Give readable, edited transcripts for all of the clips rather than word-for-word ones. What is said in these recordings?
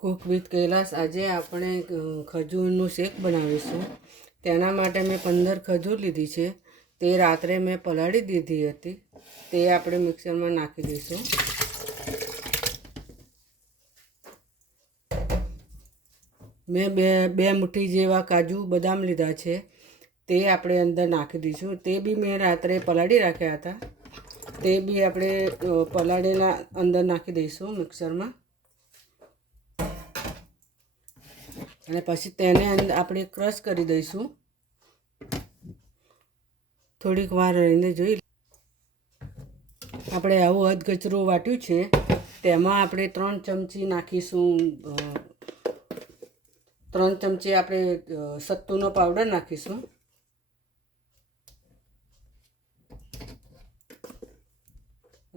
Cook with Kailash આજે આપણે ખજૂરનું શેક બનાવીશું। તેના માટે મેં 15 ખજૂર લીધી છે। તે રાત્રે મેં પલાળી દીધી હતી। તે આપણે મિક્સરમાં નાખી દઈશું। મેં બે મુઠ્ઠી જેવા કાજુ બદામ લીધા છે। તે આપણે અંદર નાખી દઈશું। તે બી મેં રાત્રે પલાળી રાખ્યા હતા। તે બી આપણે પલાળેલા અંદર નાખી દઈશું મિક્સરમાં। અને પછી તેને આપણે ક્રશ કરી દઈશું। થોડીક વાર રહીને જોઈ આપણે આવું અધકચરું વાટ્યું છે। તેમાં આપણે 3 ચમચી નાખીશું 3 ચમચી આપણે સત્તુનો પાવડર નાખીશું।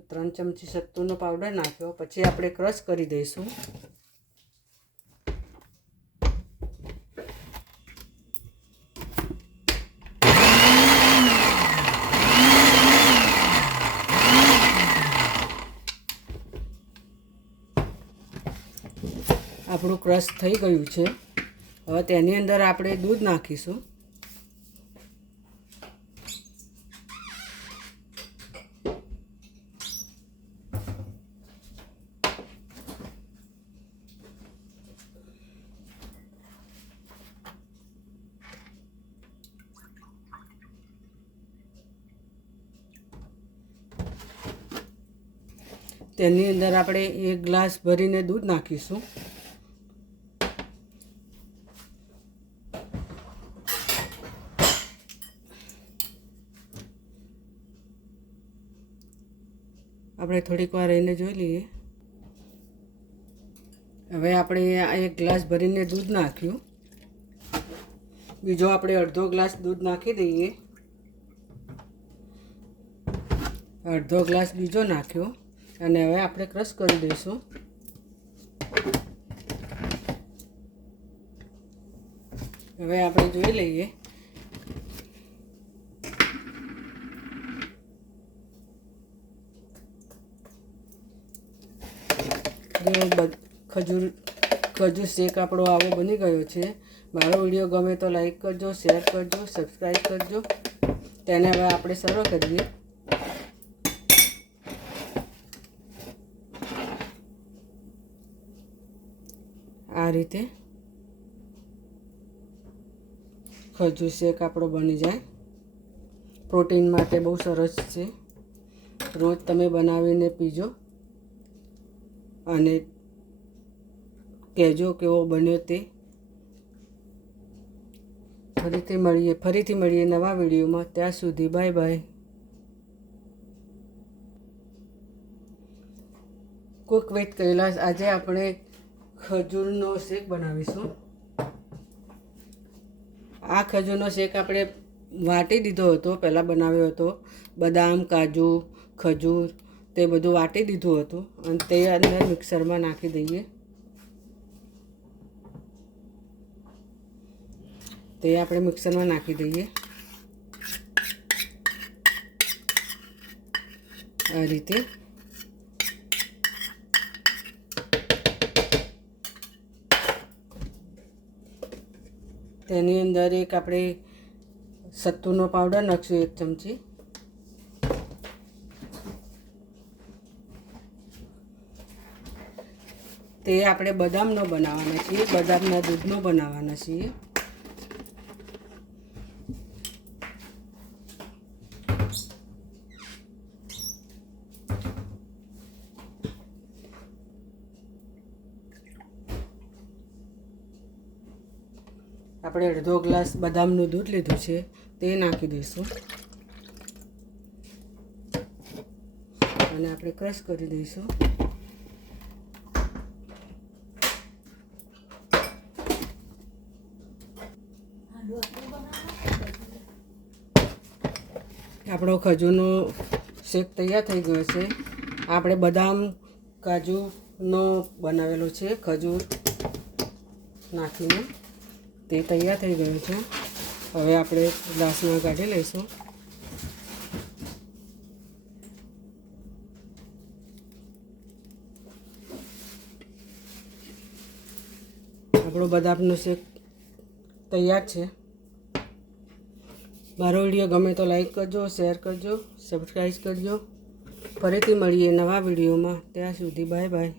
ત્રણ ચમચી સત્તુનો પાવડર નાખ્યો પછી આપણે ક્રશ કરી દઈશું। આપણું ક્રશ થઈ ગયું છે। હવે તેની અંદર આપણે દૂધ નાખીશું। તેની અંદર આપણે 1 ગ્લાસ ભરીને દૂધ નાખીશું। આપણે થોડીક વાર રહીને જોઈ લઈએ। હવે આપણે આ 1 ગ્લાસ ભરીને દૂધ નાખ્યું। બીજો આપણે અડધો ગ્લાસ દૂધ નાખી દઈએ। અડધો ગ્લાસ બીજો નાખ્યો અને હવે આપણે ક્રશ કરી દઈશું। હવે આપણે જોઈ લઈએ। ખજૂર શેક આપણો આવો બની ગયો છે। મારો વિડીયો ગમે તો લાઈક કરજો, શેર કરજો, સબસ્ક્રાઈબ કરજો। તેને હવે આપણે સર્વ કરીએ। આ રીતે ખજૂર શેક આપણો બની જાય। પ્રોટીન માટે બહુ સરસ છે। રોજ તમે બનાવીને પીજો અને કહેજો કેવો બન્યો તે। ફરીથી મળીએ નવા વિડીયોમાં। ત્યાં સુધી bye bye. Cook with Kailash આજે આપણે ખજૂરનો શેક બનાવીશું। આ ખજૂરનો શેક આપણે વાટી દીધો હતો, પહેલાં બનાવ્યો હતો। બદામ, કાજુ, ખજૂર તે બધું વાટી દીધું હતું અને તે અંદર મિક્સરમાં નાખી દઈએ। તે આપણે મિક્સરમાં નાખી દઈએ આ રીતે। તેની અંદર એક આપણે સત્તુનો પાવડર નાખીશું 1 ચમચી। તે આપણે બદામનો બનાવવાના છીએ, બદામના દૂધનો બનાવવાના છીએ। આપણે અડધો ગ્લાસ બદામનું દૂધ લીધું છે તે નાખી દઈશું અને આપણે ક્રશ કરી દઈશું। આપણો ખજૂરનો શેક તૈયાર થઈ ગયો છે। આપણે બદામ કાજુનો બનાવેલો છે ખજૂર નાખીને। તે તૈયાર થઈ ગયું છે। હવે આપણે ગ્લાસમાં કાઢી લઈશું। આપણો બદામનો શેક તૈયાર છે. મારો વિડીયો ગમે તો લાઈક કરજો, શેર કરજો, સબસ્ક્રાઈબ કરજો. ફરીથી મળીએ નવા વિડીયોમાં. ત્યાં સુધી બાય બાય.